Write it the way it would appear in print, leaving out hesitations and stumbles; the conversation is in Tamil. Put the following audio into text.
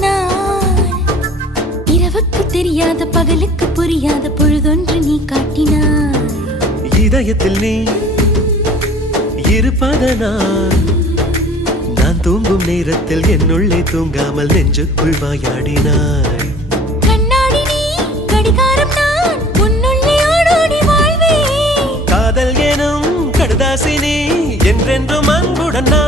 நான் இரவுக்கு தெரியாத பகலுக்கு புரியாத பொழுதொன்று நீ காட்டினாய். இதயத்தில் நீ இருப்பதனால் நான் தூங்கும் நேரத்தில் என்னுள்ளே தூங்காமல் நெஞ்சுக்குள் வாயாடினாய். கண்ணாடி நீ கடிகாரம் நான் உன்னுள்ளே ஓடோடி வாழ்வே. காதல் எனும் கடுதாசி நீ என்றென்றும் அன்புடன் நான்